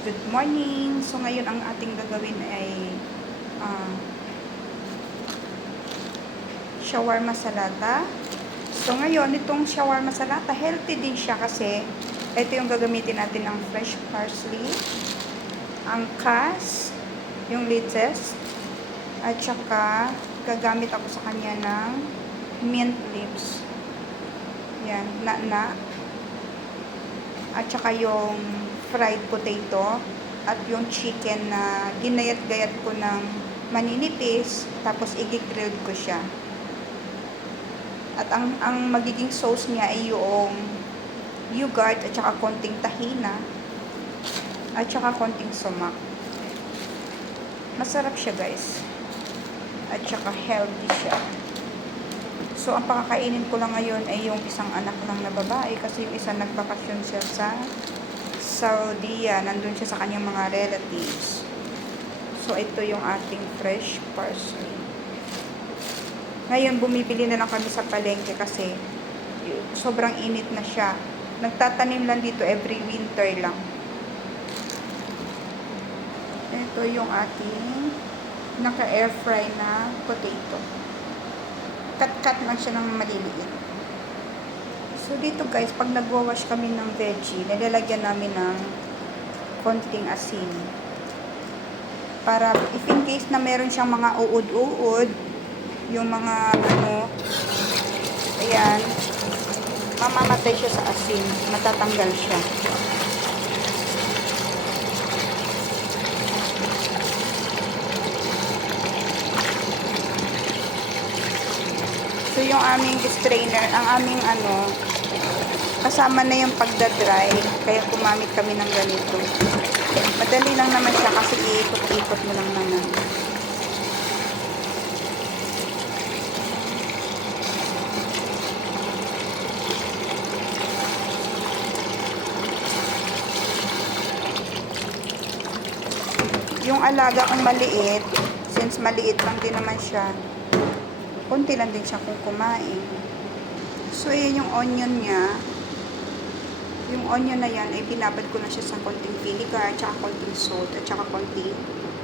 Good morning! So ngayon ang ating gagawin ay shawarma salata. So ngayon itong shawarma salata, healthy din siya kasi ito yung gagamitin natin ng fresh parsley, ang kas, yung lettuce, at saka gagamit ako sa kanya ng mint leaves. Yan, na at saka yung fried potato at yung chicken na ginayat-gayat ko ng maninipis tapos i-grill ko siya. At ang magiging sauce niya ay yung yogurt at saka konting tahina at saka konting sumak. Masarap siya, guys. At saka healthy siya. So, ang pakakainin ko lang ngayon ay yung isang anak lang na babae kasi yung isa nagbakasyon siya sa Saudi. Nandun siya sa kanyang mga relatives. So, ito yung ating fresh parsley. Ngayon, bumibili na lang kami sa palengke kasi sobrang init na siya. Nagtatanim lang dito every winter lang. Ito yung ating naka-air fry na potato. Cut-cut lang siya ng maliliit. So, dito guys, pag nagwawash kami ng veggie, nilalagyan namin ng konting asin. Para, if in case na meron siyang mga uod-uod, yung mga, ayan, mamamatay siya sa asin. Matatanggal siya. So, yung aming strainer, ang aming kasama na yung pagdadry, kaya gumamit kami ng ganito. Madali lang naman siya kasi iikot-ikot mo lang naman. Yung alaga kong maliit, since maliit lang din naman siya, konti lang din siya kung kumain. So, ayan yung onion niya. Yung onion na yan, ay binabad ko na siya sa konting vinegar, tsaka konting salt, at tsaka konting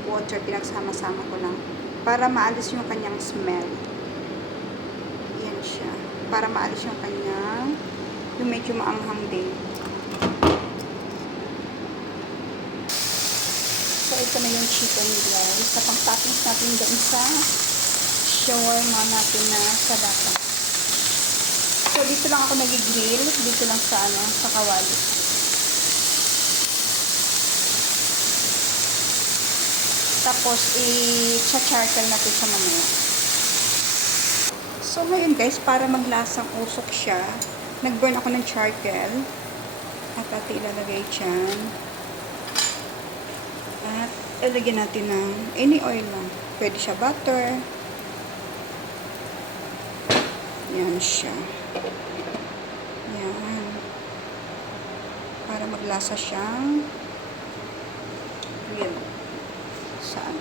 water. Pinagsama-sama ko lang. Para maalis yung kanyang smell. Yan siya. Para maalis yung kanyang, yung medyo maanghang din. So, ito na yung chicken guys. Sa pang-toppings natin dyan sa shawarma natin na salata. So, dito lang ako nag-grill. Dito lang sa, sa kawali. Tapos, i-charcoal natin sa mamaya. So, ngayon guys, para maglasang usok siya, nag-burn ako ng charcoal. At ito ilalagay dyan. At, ilagyan natin ng any oil lang. Pwede siya butter. Yan siya. Yan. Para maglasa siyang grill. Saan?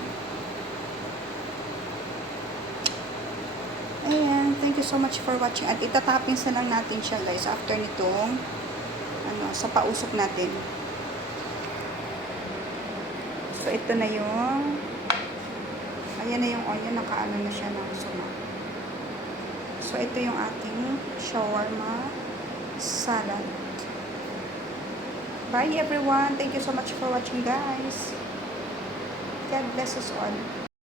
Ayan. Thank you so much for watching. At itatoppings na lang natin siya guys after nitong sa pausok natin. So, ito na yung ayan na yung onion. Nakaano na siya ng sumak. So, ito yung ating shawarma salad. Bye everyone. Thank you so much for watching guys. God bless us all.